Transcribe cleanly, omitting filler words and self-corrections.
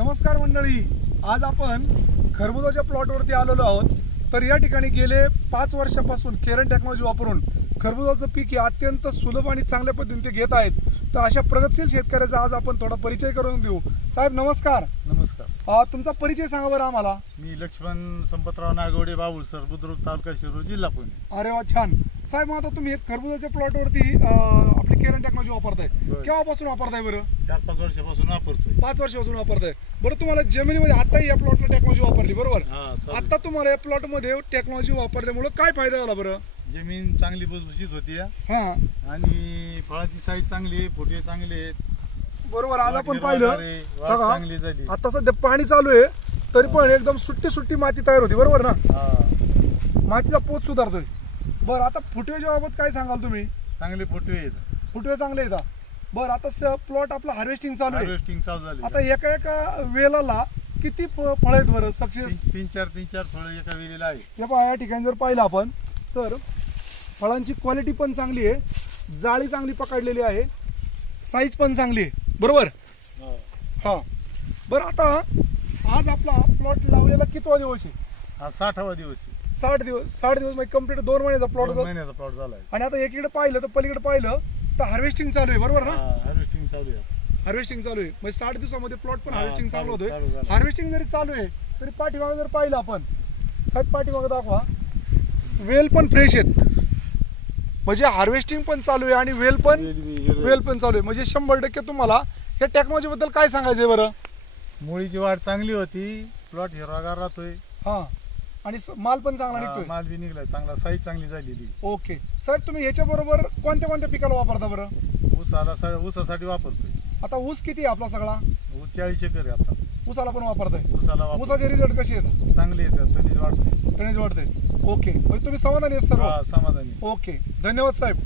नमस्कार मंडळी, आज आपण खरबुजाच्या प्लॉटवरती आलेलो आहोत। तर या ठिकाणी गेले 5 वर्षापासून केरन टेक्नॉलॉजी वापरून खरबुजाचं पीक हे अत्यंत सुलभ आणि चांगल्या पद्धतीने ते घेत आहेत। तर अशा प्रगतशील शेतकऱ्याचा आज आपण थोडा परिचय करून देऊ। साहेब नमस्कार। नमस्कार। तुमचा परिचय सांगा बरं आम्हाला। मी लक्ष्मण संपतराव नागवडे, बाबुळसर, बुद्रुक, तालुका शिरूर, जिल्हा पुणे। अरे वा, छान। साहेब मग आता तुम्ही खरबुजाच्या प्लॉटवरती आपली केरन टेक्नॉलॉजी वापरताय, केव्हापासून वापरताय बरं? 4-5 वर्षापासून वापरतोय। 5 वर्षापासून वापरताय। बरं, तुम्हाला जमिनीमध्ये आता या प्लॉटला टेक्नॉलॉजी वापरली बरोबर? आता तुम्हाला या प्लॉट मध्ये टेक्नॉलॉजी वापरल्यामुळे काय फायदा झाला बरं? जमीन चांगली भुसभुशीत होती आणि फळाची साईज चांगली आहे, फुटे चांगले आहेत बरोबर। आज आपण पाहिलं चांगली झाली। आता सध्या पाणी चालू आहे तरी पण एकदम सुट्टी माती तयार होती बरोबर ना? मातीचा पोत सुधारतोय। बरं, आता फुटवेच्या बाबत काय सांगाल तुम्ही? चांगले फुटवे आहेत, फुटवे चांगले येतात। बरं, आता प्लॉट आपला हार्वेस्टिंग चालू आहे। हार्वेस्टिंग चालू झाली। आता एका वेलाला किती फळ आहेत बरं सक्सेस? 3-4 फळं एका वेळेला आहे। हे पहा, या ठिकाणी जर पाहिलं आपण तर फळांची क्वालिटी पण चांगली आहे, जाळी चांगली पकडलेली आहे, साईज पण चांगली आहे बरोबर? हा। बरं, आता आज आपला प्लॉट लावलेला कितवा दिवस आहे? हा 60वा दिवस आहे। 60 दिवस म्हणजे कम्प्लीट 2 महिन्याचा प्लॉट होता। 2 महिन्याचा प्लॉट झालाय। आणि आता एकीकडे पाहिलं तर पलीकडे पाहिलं तर हार्वेस्टिंग चालू आहे बरोबर ना? हार्वेस्टिंग चालू आहे। हार्वेस्टिंग चालू आहे म्हणजे 60 दिवसामध्ये प्लॉट पण हार्वेस्टिंग चालू होतोय। चालू झालं। हार्वेस्टिंग जरी चालू आहे तरी पाठीमागे जर पाहिलं आपण, साहेब पाठीमागे दाखवा, वेल पण फ्रेश आहेत। म्हणजे हार्वेस्टिंग पण चालू आहे आणि वेल पण चालू आहे। म्हणजे 100% तुम्हाला या टेक्नॉलॉजी बद्दल काय सांगायचंय बरं? मुळीची वाढ चांगली होती, प्लॉट हिरवागार राहतोय, आणि माल पण चांगला निघतोय। माल बी निघलाय चांगला, साईज चांगली झालेली। ओके साहेब, तुम्ही याच्या बरोबर कोणत्या पिकाला वापरता बरं? ऊसासाठी वापरतोय। आता ऊस किती आहे आपला सगळा? ऊस 40 एकर आहे आता। ऊसाला पण वापरताय? ऊसाचे रिझल्ट कसे आहेत? चांगले येतात, टनेज वाढते। ओके, म्हणजे तुम्ही समाधानी आहेत सर्व? समाधानी। ओके, धन्यवाद साहेब।